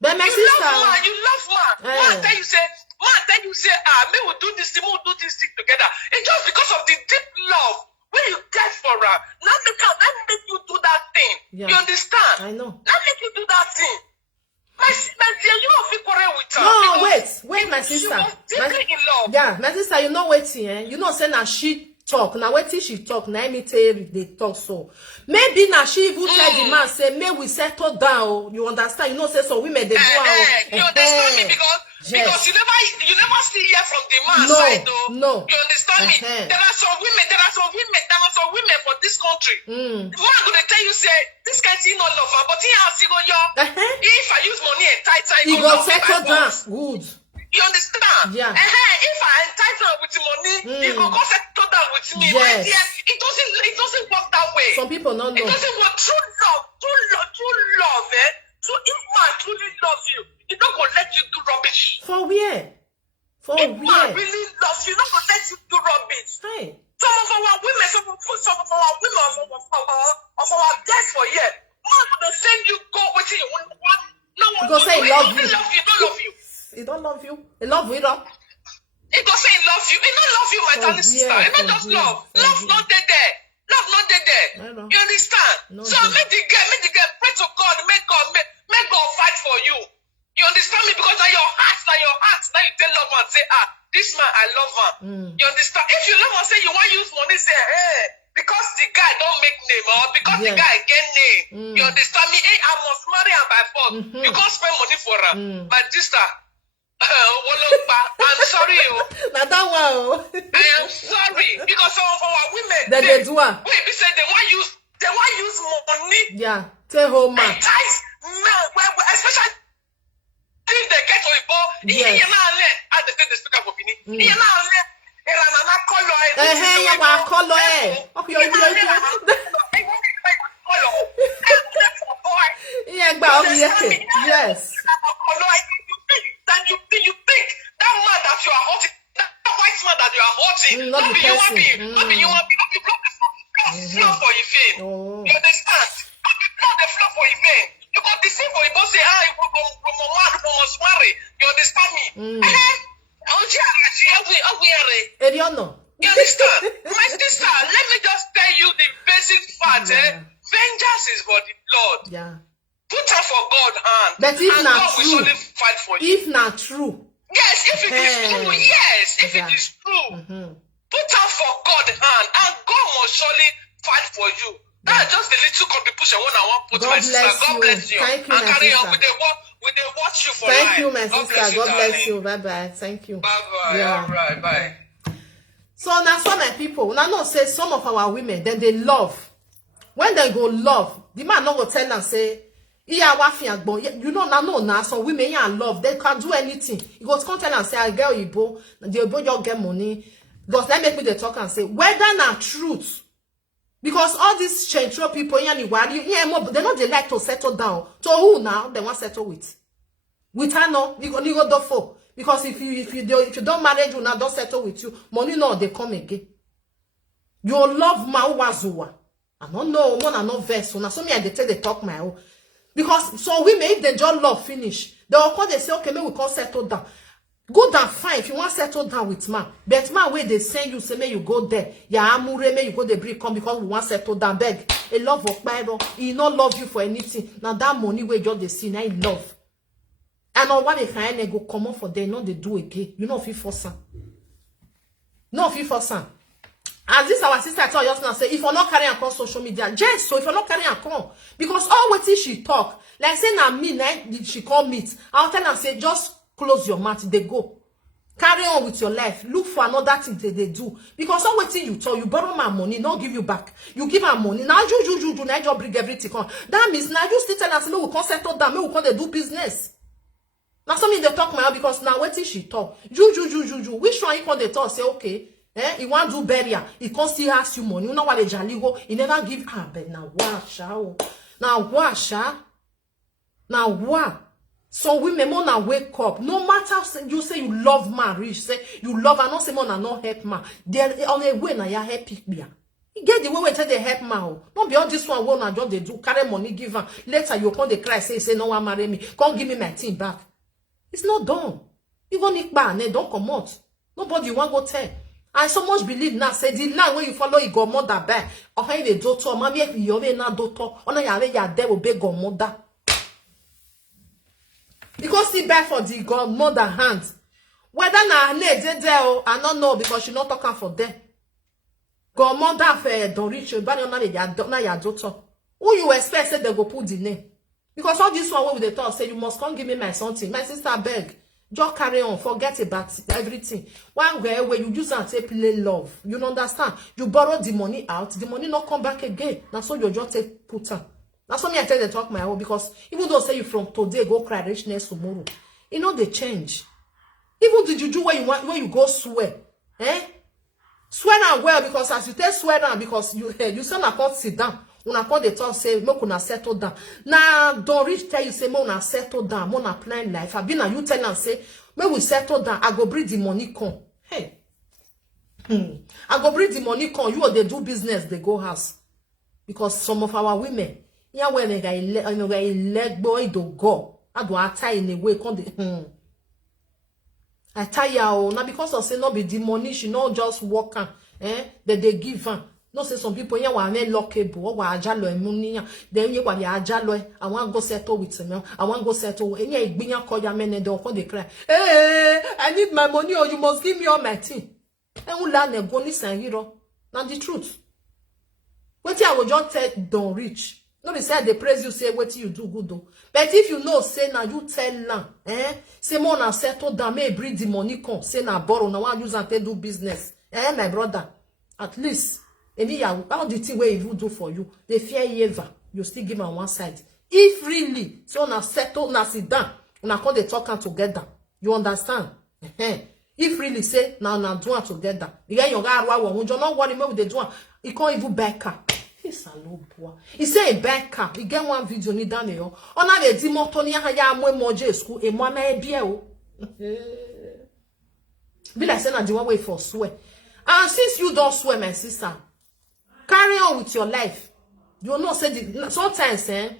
but my sister, you love man. Man tell you say, me will do this thing, we will do this thing together. It's just because of the deep love when you get for her. Now make you do that thing. You understand? I know. Now make you do that thing. My dear, you don't feel quarrel with her. No, wait, my sister. She was deeply in love. Yeah, my sister, you know waiting, eh? You know say now she talk. Now waiting she talk. Now me tell they talk so. Maybe now she even tell the man say, may we settle down. You understand? You know say so women they do you understand me because you never see here from the man side though. No. You understand me? There are some women for this country. Man gonna tell you say this kind thing not love her, but he has to go if I use money and tight time, he go settle down. Good. You understand? Yeah. If I entitle her with the money, he go settle down with me. Yes. It doesn't work that way. Some people don't know. It doesn't work. True love, eh? If man truly loves you, he not gonna let you do rubbish. For where? If man really loves you, not gonna let you do rubbish. Hey. Some of our women, of our guests for here, man gonna send you go with you. No one go say he love you. Don't love you. He don't love you. He love you, though. He go say he love you. He don't love you, my darling sister. He not just love. Love not there. Love not there. You understand? No, so make the girl pray to God. Make God fight for you. You understand me? Because now your heart. Now you tell love and say, this man I love her. You understand? If you love and say you want to use money, say, hey, because the guy don't make name or because the guy get name. You understand me? Hey, I must marry her by force. You can't spend money for her. My sister. I'm sorry. Now that one. I am sorry because some of our women they do it. Wait, we say they want use money. Yeah, tell home man. Entice men, especially if they get to a ball. Yes. I take the speaker for Bini. Okay, yes. Then you think that man that you are hurting, that white man that you are hurting, not be human being, not be human being, not be blood flow for your vein. You understand? Not be blood the flow for your vein. You got the same for your boss say, you must marry. You understand me? You understand? My sister, let me just tell you the basic fact. Vengeance is for the Lord. Yeah. Put her for God's hand. But if and not God true, will surely fight for you. If not true. Yes, if it is true. Yes, if it is true. Put her for God's hand and God will surely fight for you. That's just a little contribution when I want to put God my sister. God bless you. Thank you, and my carry sister. on with the watch you for Thank life. you, my sister. God bless darling. you. Bye-bye. Thank you. Bye-bye. Yeah. All right, bye. So now some people, now no say some of our women, then they love. When they go love, the man not go tell them say, yeah, you know, now some women yeah love, they can do anything. You go come tell and say, I girl Igbo, the Igbo just get money. Because they make me the talk and say, whether not truth. Because all these central people, yeah, they know they like to settle down. To who now? They want to settle with. With her no, you go do for. Because if you don't marry you now, don't settle with you, money no, they come again. Your love ma wazuwa. I don't know, one and no verse. So now some me they tell they talk my own. Because so women, if they just love finish, they will call they say, okay, maybe we can settle down. Go down fine if you want to settle down with man. But man, where they send you, say, may you go there. Yeah, amure, may you go the break come because we want to settle down. Beg. A love of Bible. He not love you for anything. Now that money where just they see, now he love. And on what they can go come on for them, not they do again. You know if you force them. No, if you force them. As this our sister told us now, say, if you're not carrying across social media, just so if you're not carrying across, because all what she talk, like say now me, now she call meet, I'll tell her, say, just close your mouth, they go. Carry on with your life. Look for another thing they do. Because all what you talk, you borrow my money, not give you back. You give her money. Now you now just bring everything on. That means now you still tell us, me we can't settle down, me we can't do business. Now something they talk now because now what she talk. Which one you can they talk? Say, okay. He want do burial. He can't still ask you money. You know what the jolly go? He never give her. But now what, now what, now what? So women wanna wake up. No matter you say you love man, rich say you love and not say man not help man. There on a way na ya help me. You get the way we tell they help man. Not be all this one will not just they do carry money give her. Later you come the cry say no one marry me. Come give me my thing back. It's not done. Even if man don't come out. Nobody want go tell. I so much believe now say the land where you follow you go mother back. Or how the daughter, mommy you na daughter. Ona ya there will be go mother. Because he beg for the godmother hands. Whether na ne dey there, I don't know because she not talking for them. Godmother for don't reach you, but na your daughter. Who you expect say they go put the name? Because all this one with the talk say you must come give me my something. My sister beg. Just carry on, forget about everything. One way where you use and say play love. You don't understand? You borrow the money out, the money not come back again. That's so you just take put her. That's why I tell you to talk my own because even though say you from today go cry richness tomorrow, you know they change. Even the juju where you want where you go swear, swear now well because as you tell swear now because you say na can't sit down. When I call the talk say make una settle down. Now don't reach tell you say make una settle down, make una plan life. I been na you tell and say make we settle down. I go bring the money come. Hey, I go bring the money come. You they do business, they go house because some of our women. Yeah, when they leg boy do go, I do tie in a way. I tie ya now because of say no be the money, she not just work that they give her. No say some people yeah wa me lockable or wa ajalo money. Then you wa ya ajalo. I want go settle with me. I want go settle. Any igbinya call ya men they come they cry. Hey, I need my money or you must give me all my thing. And we learn a bonus and hero. Now the truth. What I will just tell don't reach. No, they say they praise you, say what you do good though. But if you know, say now you tell them, say more now settle down, may bring the money come, say now borrow, now one use and they do business. My brother, at least, how the thing where you do for you, they fear you ever, you still give on one side. If really, so now settle, now sit down, now call they talking together. You understand? If really say now do it together, the guy you got one, you not worry with the do he can't even back up. He say a bad car. He get one video ni down there. On a le di moto ni ya mo moje school e mo na e bie o. Be like say na the one way for swear. And since you don't swear, my sister, carry on with your life. You know say the, sometimes they'll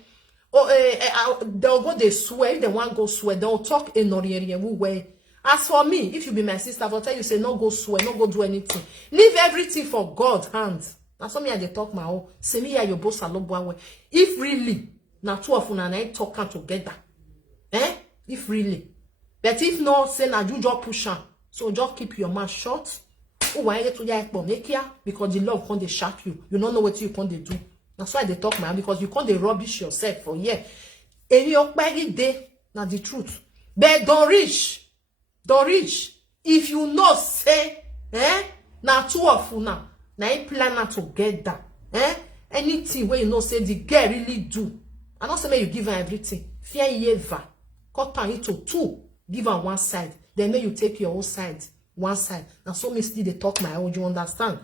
go they swear. If they want go swear, they'll talk in orientation way. As for me, if you be my sister, I'll tell you say no go swear, no go do anything. Leave everything for God's hands. That's why I talk my own. Say me your boss alone. If really, now two of una na talking together. If really. But if not, say na you just push her. So just keep your mouth shut. Oh, why get to ya because the love can't they shock you. You don't know what you can't they do. That's why they talk my own, because you can't they rubbish yourself for And your baggy day, now the truth. But don't reach. Don't reach. If you know say, now two of una. Now you plan together. Anything where you know say the girl really do. I don't say may you give her everything. Fear you ever. Cut down into two. Give her one side. Then may you take your own side. One side. Now so me still they talk my own. You understand?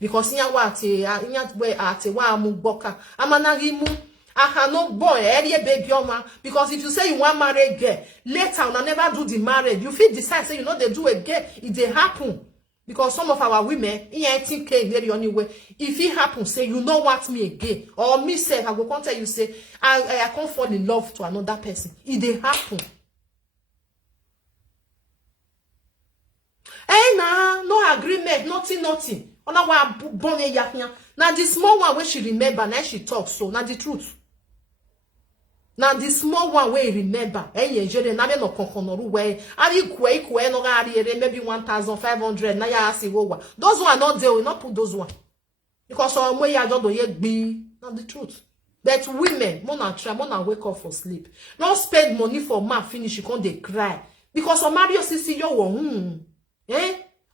Because in I no boy, baby because if you say you want marry girl, later I never do the marriage. You feel decide say you know they do a girl, it they happen. Because some of our women, in 18K, very only way, if it happens, say, you don't want me again, or me say, I go contact you, say, I can't fall in love to another person. It they happen. Nah, no agreement, nothing. Now the small one where she remember, now she talks, so now the truth. Now the small one where remember, maybe 1,500. Now ya see those one not there, will not put those one because some way I don't be not the truth. But women, mona try, mona wake up for sleep. Not spend money for man finish, you can't they cry because on Mario sisi yo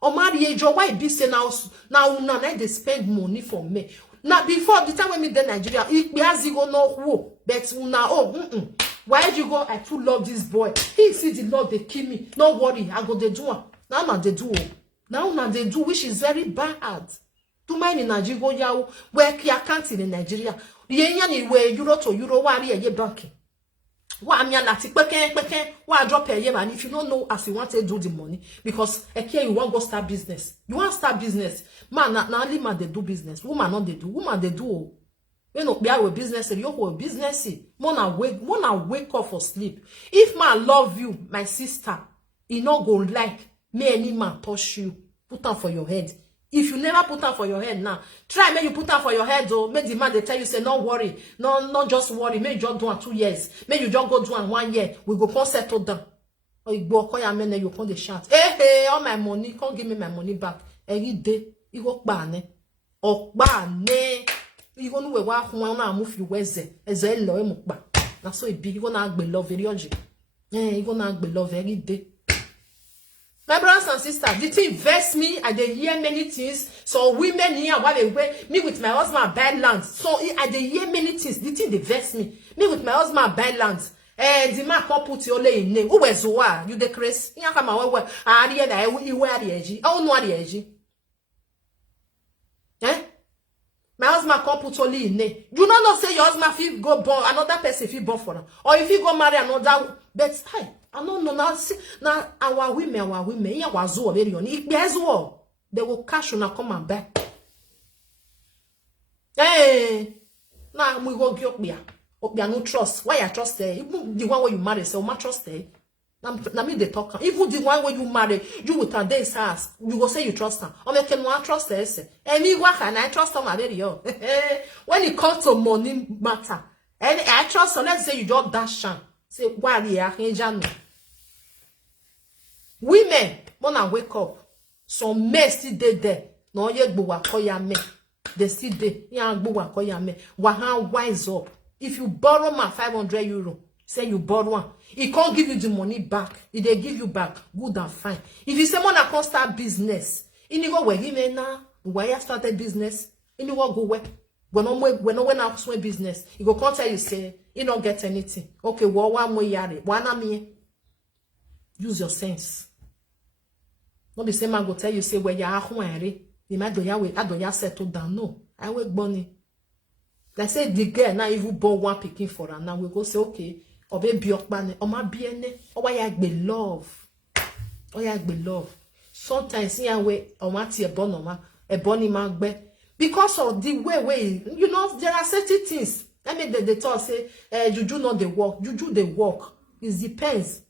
or marry your wife be say now they spend money for me. Now before the time when me in Nigeria, it be as you go no who, but now why did you go? I too love this boy. He see the Lord they kill me. No worry, I go they do. Now they do. Now they do, which is very bad. Too many Nigeria ya where you can't in Nigeria. Yenya ni we euro to euro wa ri eye bank. Wa amia lati peken wa drop eye man if you don't know as you want to do the money because here you want go start business. You want start business. Man na only man they do business. Woman not they do. Woman they do. You know, be a business, you have a business. Wanna wake up for sleep. If man love you, my sister, he not go like me any man touch you. Put on for your head. If you never put on for your head now, try make you put on for your head though. Make the man they tell you say no worry, not just worry. Make you just do it 2 years. Make you just go do it 1 year. We go come settle down. Or you go call your man you come the shout. Hey, all my money, come give me my money back. Every day you go bane. Or bane. You go know where one move you weze. Ezel lo emukba. Na so it be you gonna be love very urgent. You gonna be love every day. My brothers and sisters, the thing vex me. I dey hear many things. So women here while they wait me with my husband buy land. So I dey hear many things. The thing they vex me. Me with my husband buy land. The man can't put your name. Who was what? You the Chris? You come away. I hear that you wear the edgy. Oh no, the edgy. My husband can't put only in name. You not say your husband feel go born another person feel born for them. Or if you go marry another, but hi, I don't know now our women, yeah, was all very on it. There's all they will cash on come and back. Hey, now we go get no trust. Why I trust there? Even the one where you marry, so much trust there. Now me they talk. Even the one where you marry, you with a day's ass, you go say you trust her. Or make him want trust her. And me work and I trust her very yo. When it comes to money matter, and I trust her. Let's say you just dash her. Say why are you women wanna wake up. Some men still there. No yet buwa koya me. They still there. Ya buwa koya me. Wahan wise up. If you borrow my 500 euro. Say you borrow one. He can't give you the money back. If they give you back, good and fine. If you say man that can't start business, you go where he may now. Why you started business? You go where? When I swing business, he go can't tell you say you don't get anything. Okay, well, one way yare, one me. Use your sense. Not the same man go tell you say where you are hungry. You might do ya I do ya settle down. No, I work money. Like say the girl now even born one picking for her. Now we go say okay. Or baby okbane or my biene or why I be love or I be love sometimes here way or what a bonny man be because of the way you know there are certain things I mean they talk say juju not the work juju the work it depends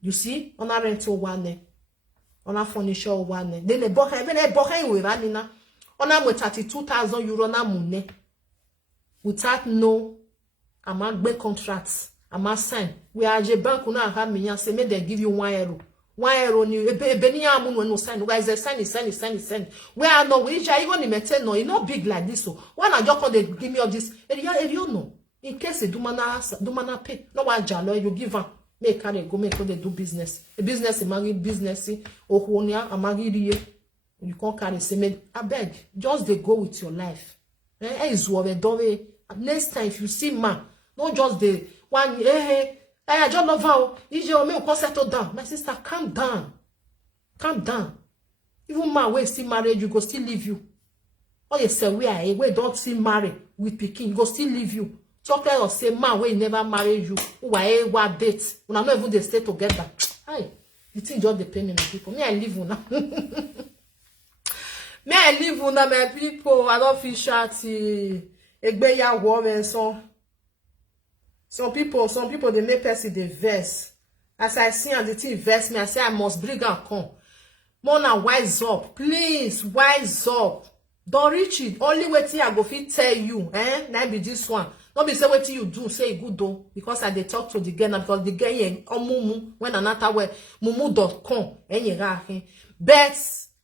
you see on a rental one on a furniture one then the book we running now on a 32,000 euro na money without no I'm a big contracts. I'm a sign. We are a bank now. Have me say, may they give you 1 euro. 1 euro ni benia amun when no sign. Why is the sign? We are no wage. I even maintain no. It's not big like this. So when I just come, they give me all this. You know, in case they do mana pay. No one jalo you give her. Make carry go make they do business. A business is married business. Oh honia, a married you can't carry say me. I beg, just they go with your life. Is what they next time if you see man. Not just the one, hey, I just love how you can't settle down. My sister, calm down. Calm down. Even man, when still married, you go still leave you. Or you say, we don't still marry with Peking, go still leave you. Talk or say, man, when never married you, who are what date, when I'm not even they stay together. Hi, you think just depending on people. Me, I live on Me, I live on my people. I don't feel shitty. Egbeya woman, so. Some people they make person they verse. As I see and the thing verse me, I say I must bring and come. Mona, wise up, please, wise up. Don't reach it. Only waiting I go fit tell you, now be this one. Don't be say what you do, say good though, because I they talk to the girl now because the girl here on Mumu when another way Mumu.com but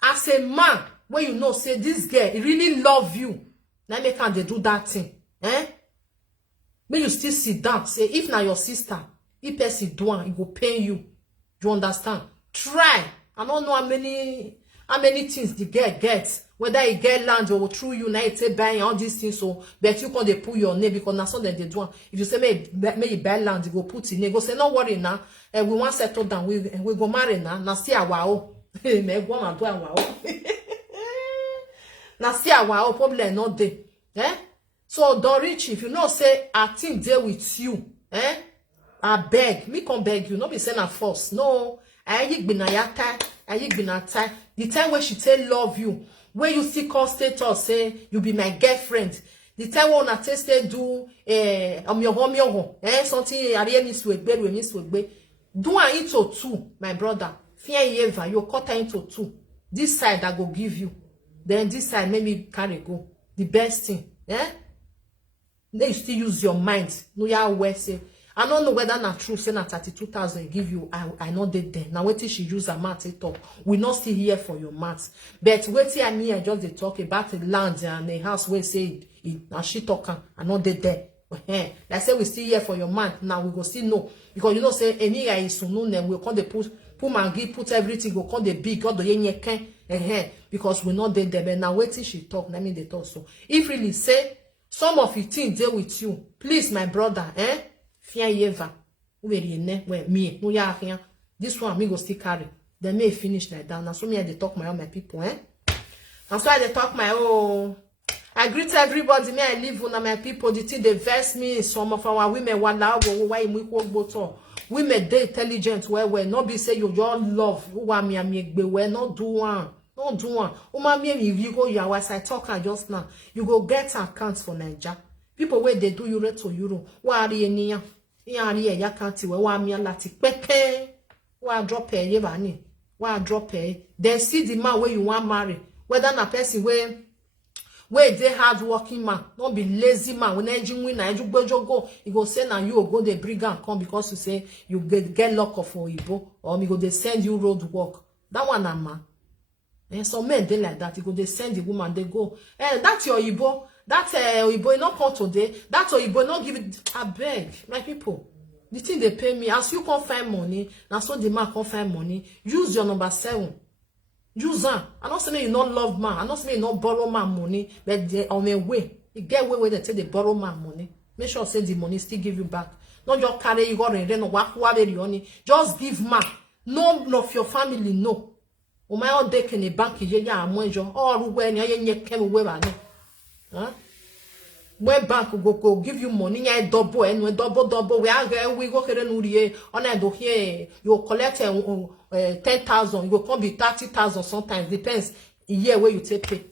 as a man, when you know say this girl he really love you, now make can they do that thing, May you still sit down. Say, if now your sister, if person do it go pay you. You understand? Try. I don't know how how many things the girl gets, whether he get land or through you, now it's buying all these things. So, but you can't they put your name because that's what they do. If you say may you buy land, you go put in. They go say no worry now. We want settle down. We go marry now. Now see our wow. Me go and do our wow. Now see our wow problem not there. So don't reach if you know say I think there with you. I beg, me come beg you, not be saying a force. No, I ain't been a yata, I ain't been a tie. The time when she say love you, when you see call status say you be my girlfriend. The time when I test do something I really miss with bed. Do I into two, my brother. Fear ever, you cut her into two. This side I go give you, then this side maybe carry go. The best thing, Then you still use your mind. No, you are say. I don't know whether not true, say na 32,000 give you. I know they there. Now wait till she use her math it talk. We not still here for your maths. But wait till I just they talk about the land and the house where say and she talking. I know they there. Like say we still here for your math. Now we go still know. Because you know say any guy is soon then we call the put mangi, put everything, go call the big god the yenye because we not there. But now wait till she talk. Let me they talk so. If really say some of your things deal with you, please my brother, Fear ever. Me, no ya here. This one me go still carry. They may finish like that. Now so me they talk my own my people, And so I they talk my own. I greet everybody. Me I live on my people. The thing they vex me. Some of our women why we work both. Women they intelligent where not be say you your love. Who want me be we not do one. Don't do one. If you go your as I talk just now, you go get accounts for Nigeria. People where they do euro to euro. Why are you near? Ya can't where me lati pepe. Why drop pay ye bani? Why drop pay? Then see the man where you want marry. Whether na person where they hard working man, don't be lazy man. When engine win, I go. You go say now you go the brigand come because you say you get lock off for Igbo or me go they send you road work. That one a man. And some men they like that. You go they send the woman they go. That's your Igbo. That Igbo not come today. That Igbo not give it. I beg my people. The thing they pay me as you can't find money. Now so the man can't find money. Use your number 7. Use them. I'm not saying you not love man. I'm not saying you not borrow man money. But they on their way. You get way where they say they borrow man money. Make sure say the money still give you back. Not just carry you go and then walk away. Just give man. None of your family no. O my all day can a bank ya amonjo. All when you came away by me. Where bank go give you money, double and double. We go here on I do here. You collect 10,000, you go come be 30,000 sometimes. Depends the year where you take pay.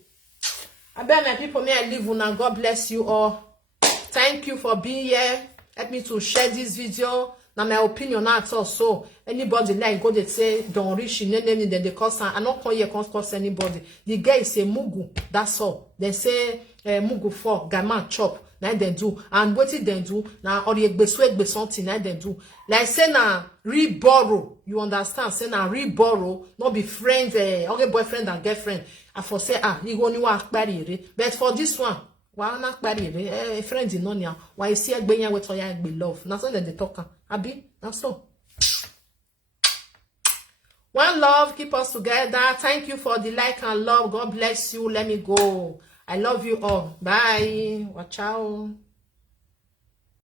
I bet my people may I live now. God bless you all. Thank you for being here. Help me to share this video. Now my opinion at all. So anybody like go they say don't reach in any then they cause I not call you cause anybody. The guy say Mugu. That's all. They say Mugu for Gama chop. Now they do. And what it they do now or the be something now they do. Like say now re-borrow. You understand? Say now re-borrow. Not be friends, okay, boyfriend and girlfriend. I for say you go new akbari. But for this one, why not akbari? Friends in nonia. Why you see agbenya with oya be love. Now so they talk. Abi, that's so. One love, keep us together. Thank you for the like and love. God bless you. Let me go. I love you all. Bye. Watch out.